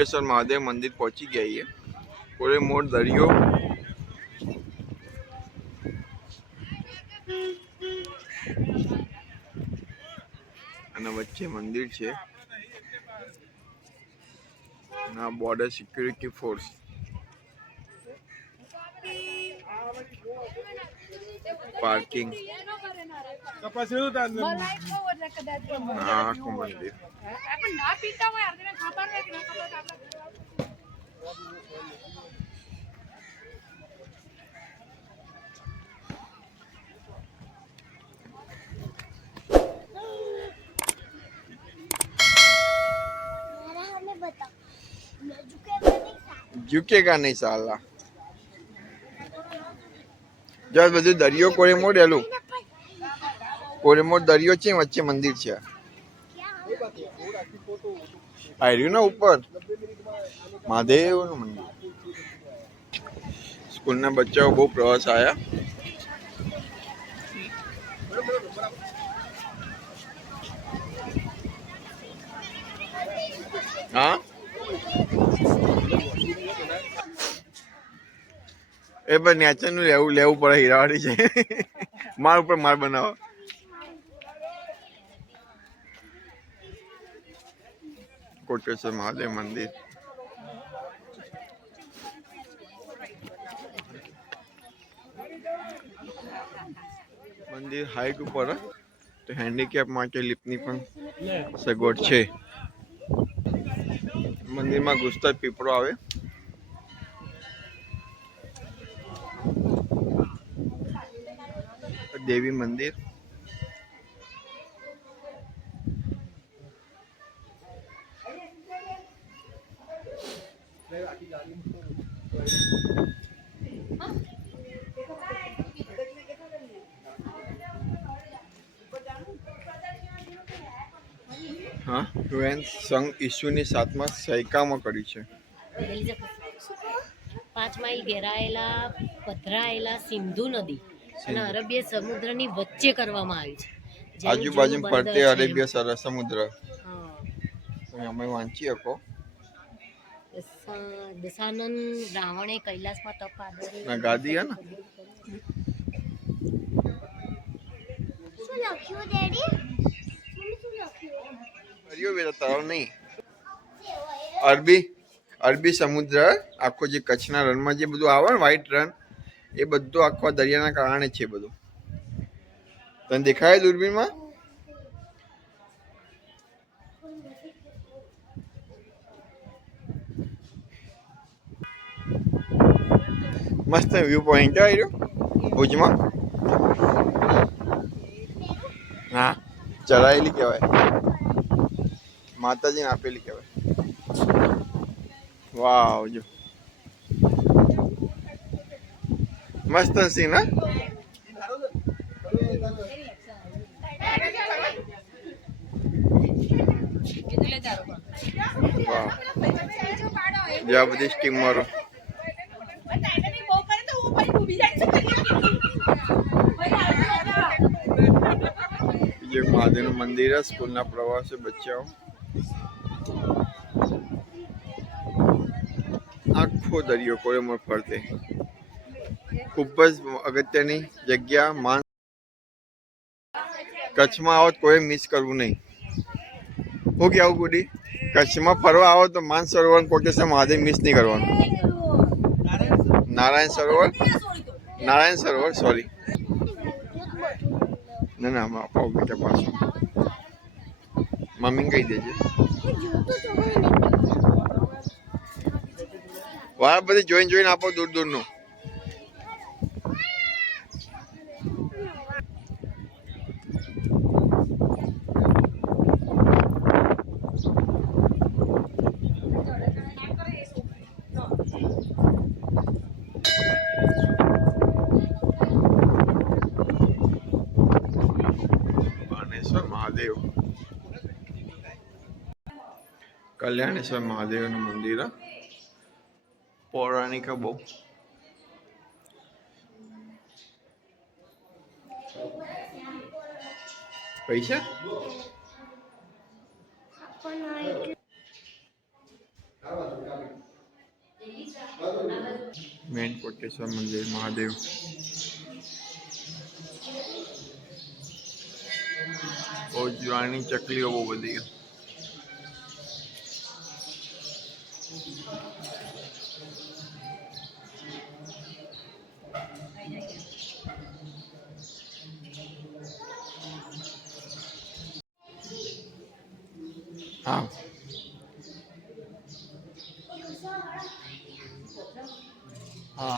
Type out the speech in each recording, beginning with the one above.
कोटेश्वर महादेव मंदिर पहुंची गया है। पूरे मोड़ दरियो અને વચ્ચે મંદિર છે અને આ બોર્ડર સિક્યુરિટી ફોર્સ પાર્કિંગ આખું મંદિર झुकेगा नहीं साला जो બધું દરિયો કોરેમોડ એલું કોરેમોડ દરિયો છે વચ્ચે મંદિર છે આર્યું ના ઉપર મહાદેવનું મંદિર સ્કૂલના બચ્ચાઓ બહુ પ્રવાસ આયા હા એ પણ નેચરનું લેવું પડે હીરાવાડી છે માર ઉપર માર બનાવો कोटेश्वर महादेव मंदिर मंदिर हाइट ऊपर तो हेन्डीकेप माटे लिफ्टनी पण सगवड छे मंदिर में घुसता पीपड़ो आवे देवी मंदिर हाँ ट्वेन संघ ईस्वीनी 7मा सैकामा करी छे 5 माइल घेरायेला पधरायेला सिंधु नदी અને અરબી સમુદ્રની વચ્ચે કરવામાં આવી છે આજુબાજુ પડતે અરેબિયા સમુદ્ર અમે વાંચી શકો દશાનન રાવણે કૈલાસમાં તપ આદરી ના ગાદી હે ને શું લખ્યું ડેડી શું લખ્યું દરિયો વેરા તળાવ નહીં અરબી સમુદ્ર આખો જે કચ્છના રણમાં જે બધું આવે ને વ્હાઈટ રણ એ બધું આખો દરિયાના કારણે છે બધું તને દેખાય દૂરબીનમાં મસ્ત વ્યૂ પોઈન્ટ આવ્યો ભુજમાં હા ચડાયેલી કહેવાય માતાજીને આપેલી કહેવાય વાવ જો મસ્ત સીન હા જ્યાં બધી સ્ટીમરો જે મહાદેવનું મંદિર है સ્કૂલના પ્રવાસે બચ્ચાઓ આખો દરિયો કોરેમોડ ફરતે ખૂબ જ અગત્યની જગ્યા માન કચ્છમાં આવો કોઈ મિસ કરવું નહીં હું કેવું ગુડી કચ્છમાં ફરવા આવો તો માન સરોવર કોટેશ્વર મહાદેવ મિસ નહીં કરવાનું નારાયણ સરોવર સોરી ના ના આમાં અપાવ બેટા પાછું મમ્મીને કહી દેજે વાહ બધી જોઈને આપો દૂર દૂરનું महादेव कल्याणेश्वर महादेव मंदिर पौराणिक बहु पैसा મેન કોટેશ્વર મંદિર મહાદેવ. બહુ જુવાની ચકલીઓ બહુ બધી. હા હા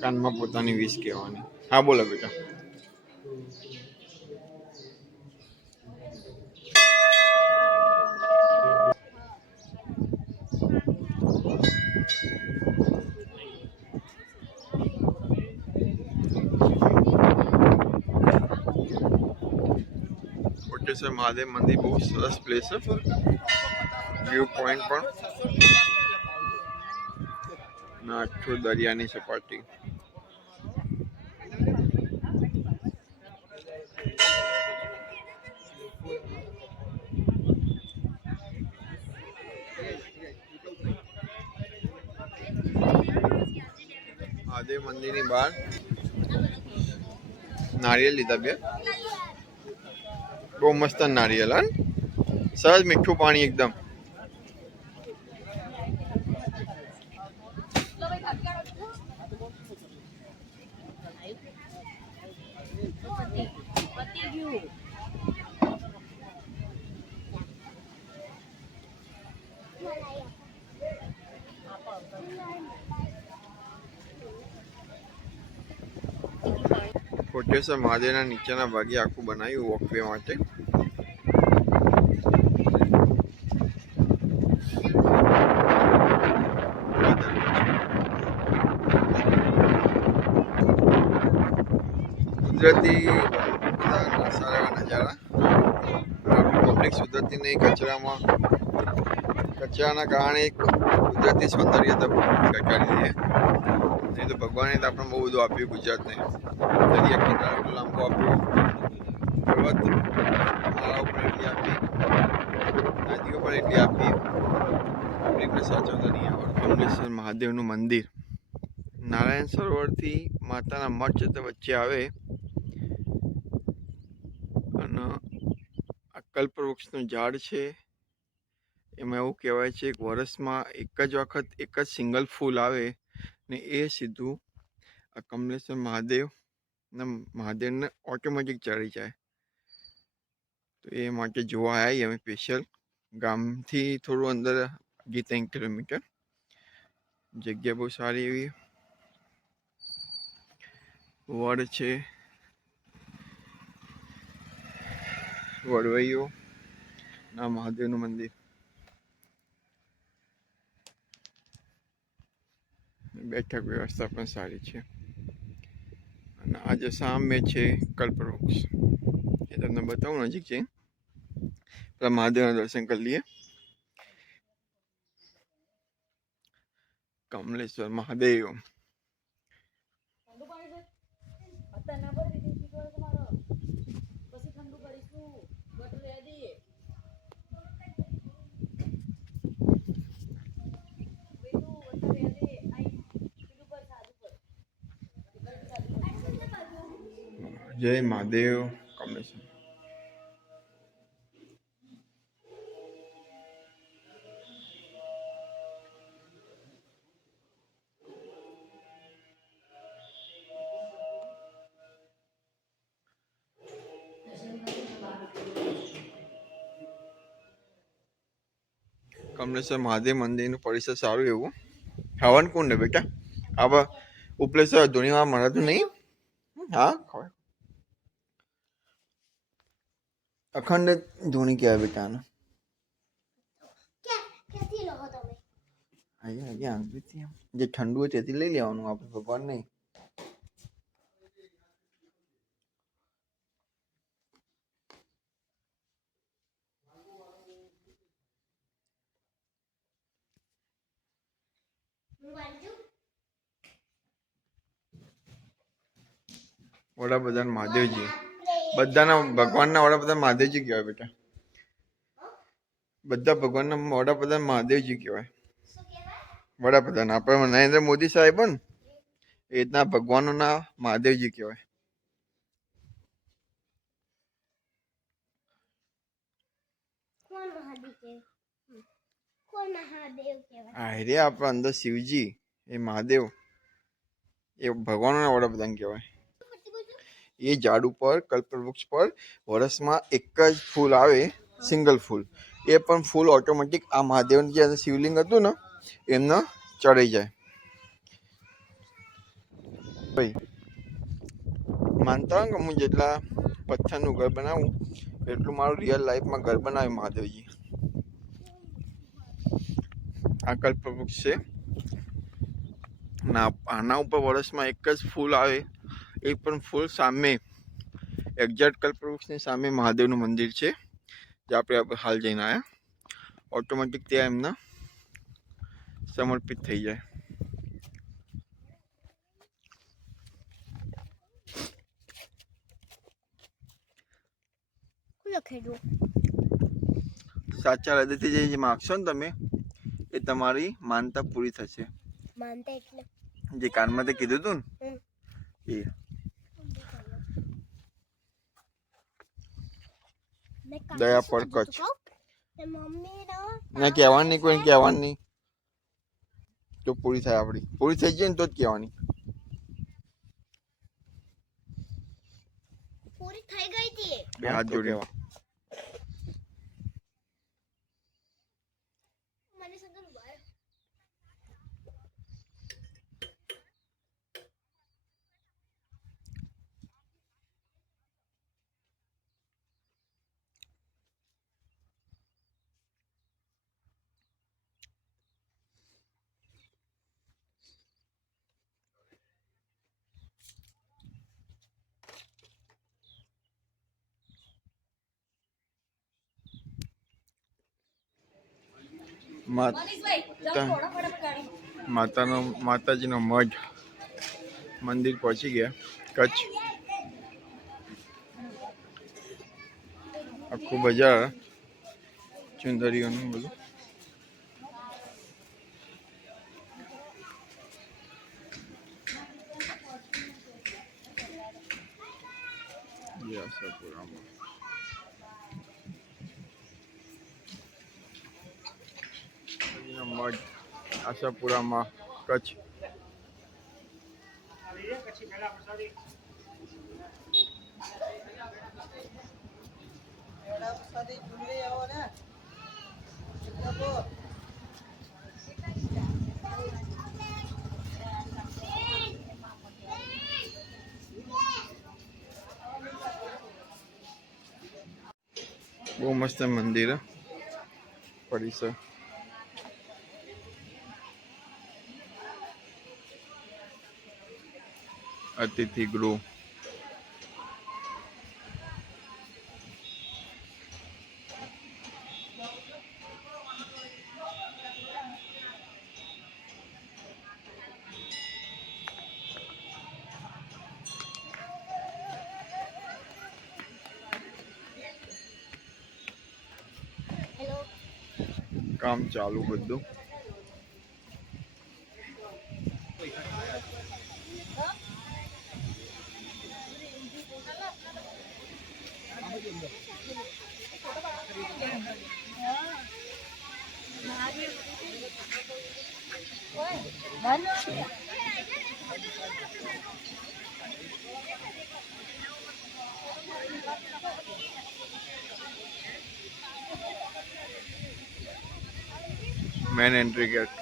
કાનમાં પોતાની વિશ કહેવાની. હા બોલો બેટા. કોટેશ્વર મહાદેવ મંદિર બહુ સરસ પ્લેસ છે. વ્યૂ પોઈન્ટ પણ ના આખું દરિયાની સપાટી. મહાદેવ મંદિરની બહાર નારિયેલ લીધા બે. બહુ મસ્ત નારિયેલ. હા સરસ મીઠું પાણી એકદમ. કોટેશ્વર મહાદેવના નીચેના ભાગે આખું બનાવ્યું વોકવે માટે. કુદરતી સારા નજારા. પબ્લિક સુધરતી નહીં કચરાના કારણે કુદરતી સૌંદર્યતા ઘટાડી દે. નહીં તો ભગવાને તો આપણે બહુ બધું આપ્યું ગુજરાતને. દરિયા કિનારો લાંબો આપ્યો, પર્વત માળાઓ પણ એટલી આપી, નદીઓ પણ એટલી આપી. પબ્લિકને સાચવતા નહીં આવડતું. કમલેશ્વર મહાદેવનું મંદિર નારાયણ સરોવરથી માતાના મઠ જતા વચ્ચે આવે અને આ કલ્પવૃક્ષનું ઝાડ છે. એમાં એવું કહેવાય છે કે વર્ષમાં એક જ વખત એક જ સિંગલ ફૂલ આવે ને એ સીધું આ કમલેશ્વર મહાદેવને ઓટોમેટિક ચડી જાય. તો એ માટે જોવા આવ્યા અમે સ્પેશિયલ. ગામથી થોડું અંદર 2-3 કિલોમીટર. જગ્યા બહુ સારી એવી. વડ છે, વડવૈયો ના મહાદેવનું મંદિર. બેઠક વ્યવસ્થા પણ સારી છે. અને આજે સામે છે કલ્પવૃક્ષ. એ તમને બતાવું નજીક છે. પેલા મહાદેવના દર્શન કરી લઈએ. કમલેશ્વર મહાદેવ. જય મહાદેવ. કમલેશ્વર મહાદેવ મંદિરનું પરિસર સારું એવું. ખાવાનું કોણ ને બેટા? આવા ઉપલેશ્વર ધૂણીમાં મળતું નહીં. હા ખવાય. અખંડ ધૂણી કહેવાય બેટા આને. જે ઠંડુ હોય તેથી લઈ લેવાનું, આપણે ભગવાન નહીં. વડાપ્રધાન મહાદેવજી બધાના ભગવાનના વડાપ્રધાન મહાદેવજી કહેવાય બેટા. બધા ભગવાનના વડાપ્રધાન મહાદેવજી કહેવાય. વડાપ્રધાન આપણે નરેન્દ્ર મોદી સાહેબ ને એ રીતના ભગવાનોના મહાદેવજી કહેવાય. રે આપણા અંદર શિવજી એ મહાદેવ એ ભગવાનોના વડાપ્રધાન કહેવાય. એ ઝાડ ઉપર કલ્પવૃક્ષ પર વર્ષમાં એક જ ફૂલ આવે, સિંગલ ફૂલ. એ પણ ફૂલ ઓટોમેટિક આ મહાદેવનું જે શિવલિંગ હતું ને એમને ચડાઈ જાય. ભાઈ માનતા હોય કે હું જેટલા પથ્થરનું ઘર બનાવું એટલું મારું રિયલ લાઈફમાં ઘર બનાવે મહાદેવજી. આ કલ્પવૃક્ષ છે. આના ઉપર વર્ષમાં એક જ ફૂલ આવે. એક પણ ફૂલ સામે એક્ઝેક્ટ કલ્પવૃક્ષની સામે મહાદેવનું મંદિર છે જે આપણે હાલ જઈને આવ્યા. ઓટોમેટિક ત્યાં એમના સમર્પિત થઈ જાય. સાચા હૃદયથી જે માગશો ને તમે એ તમારી માનતા પૂરી થશે. માનતા એટલે જે કાનમાં તે કીધું તું ને એ દયા પર કચ્છ ના કહેવાની નહીં, કોઈ કહેવાની નહીં. તો પૂરી થાય આપણી, પૂરી થઈ જાય ને તો જ કહેવાની. પૂરી થઈ ગઈ હતી. બે હાથ જોડી મને સંદર બહાર માતાજીનો મઢ મંદિર પહોંચી ગયા કચ્છ. આખું બજાર ચુંદડીઓનું બધું. મઢ આશાપુરામાં કચ્છ. બહુ મસ્ત મંદિર પરિસર. અતિથિ ગૃહ. કામ ચાલુ બધું. Main entry gate.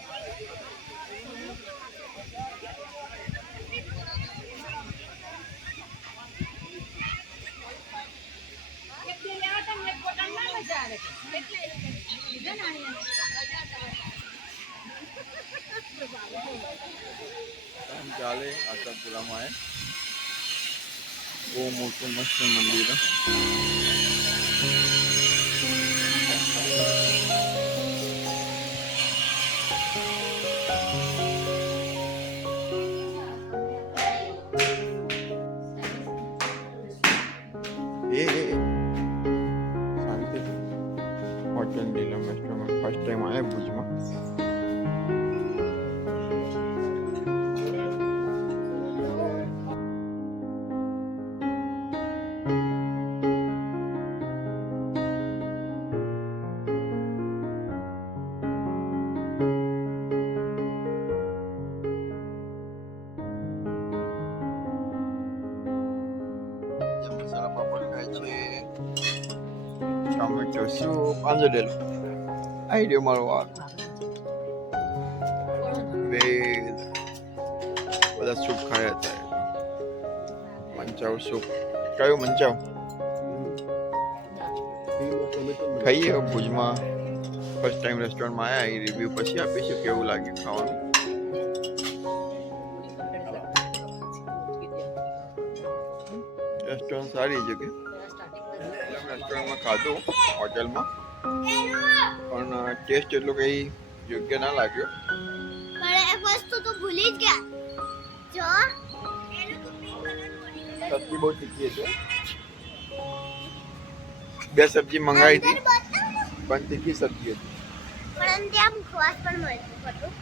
ચાલે આશાપુરામાં બહુ મોટું મસ્ત મંદિર. તો શું 500 ડેલો આઈડિયો મારો આ વેદ બધા સૂપ ખાયા હતા મંચાવ સૂપ કયો મંચાવ ખાઈએ ભુજમાં ફર્સ્ટ ટાઈમ રેસ્ટોરન્ટમાં આવ્યા એ રિવ્યુ પછી આપીશું કેવું લાગ્યું ખાવાનું રેસ્ટોરન્ટ સારી છે કે રેસ્ટોરન્ટમાં ખાધું હોટલમાં પણ ટેસ્ટ એટલો કંઈ યોગ્ય ના લાગ્યો પણ એક વસ્તુ તો ભૂલી જ ગયા જો સબ્જી બહુ તીખી છે બે સબ્જી મંગાવી હતી પણ તીખી સબ્જી હતી પણ ત્યાં મુખવાસ પણ મળતું હતું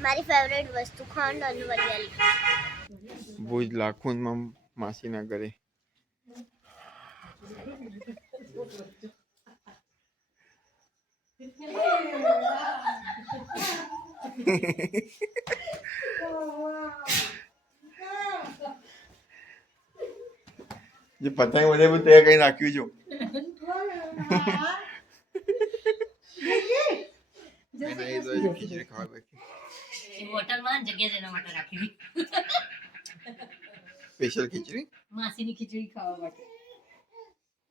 મારી ફેવરેટ વસ્તુ ખાંડ અને વરિયાળી ભુજ લાખોમાં માસીના ઘરે જે પતંગ વધે બધું તે કઈ નાખ્યું છું ખીચડી ખાવા બાકી હોટલમાં જગ્યા જેના માટે રાખી સ્પેશિયલ ખીચડી માસીની ખીચડી ખાવા માટે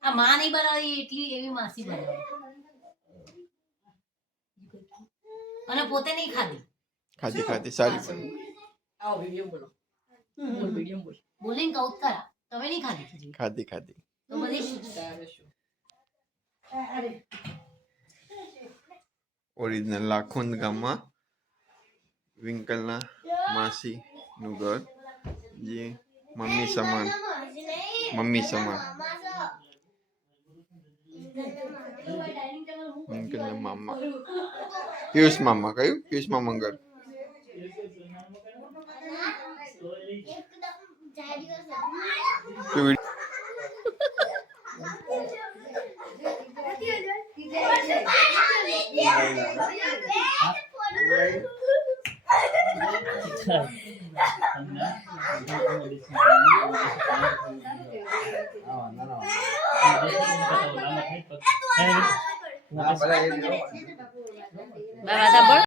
આ માં નહીં બનાવી એટલી એવી માસી બનાવે અને પોતે નહીં ખાધી ખાધી ખાધી સારી બની આવો વિડીયો બોલો બોલ વિડીયો બોલ બોલીને કહું ખરા તમે નહીં ખાધી ખીચડી ખાધી ખાધી તો બધી તારે શું ઓરિજિનલ લાખોંદ ગામમાં વિંકલના માસીનું ઘર જે મમ્મી સમાન વિંકલના મામા પિયુષ મામા કયું પિયુષ મામા ઘર તું બરાબર